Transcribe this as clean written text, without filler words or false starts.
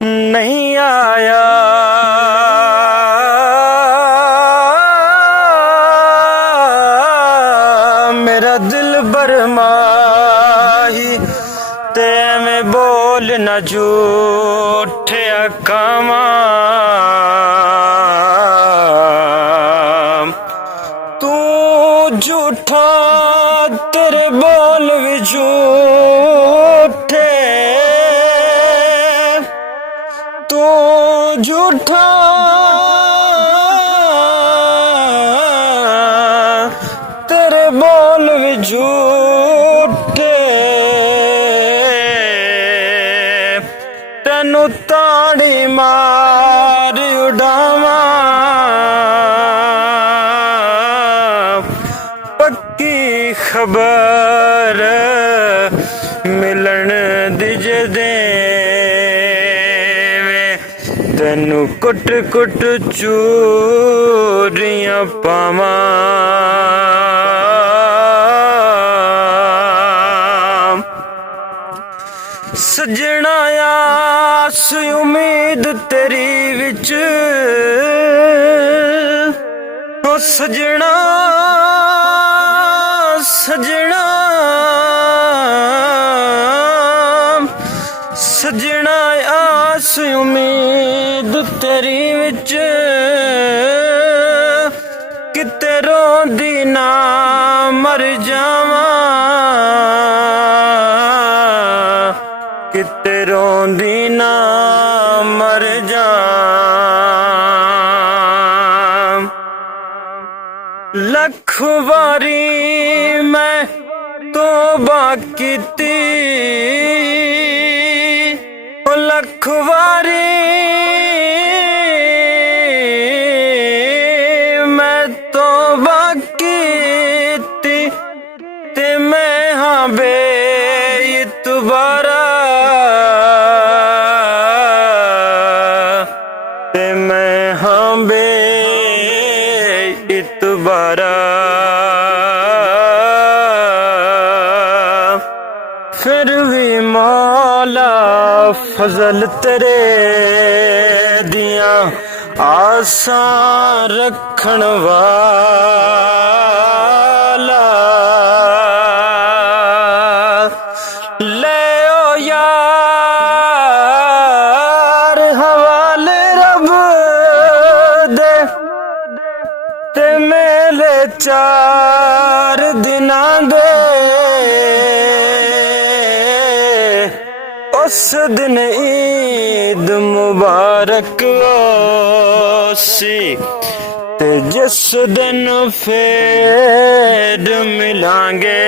नहीं आया। मेरा दिल बरमाही ते मैं बोल न झूठे कामा। तू झूठा तेरे बोल भी झूठे। तू झूठा तेरे बोल भी झूठे। तेनू ताड़ी मार उड़ावा पक्की खबर मिलन दी जदे तेनू कुट कुट चूरियां पावा। सजना आस उम्मीद तेरी विच ओ सजना सजना सजना आस उम्मीद तेरी विच किते रोंदी ना मर जावा। किते रोंदी ना मर जा। लख वारी मैं तौबा कीती ओ लख वारी मैं तौबा कीती ते मैं हाँ बेइतबारा। ते मैं हाँ बेइतबारा। फिर भी मौला फजल तेरे दियां आसां रखण वाला। ले ओ यार हवाले रब दे ते मेले 4 दिनां दे। उस दिन ईद मुबारक सी ते जिस दिन फेर मिलांगे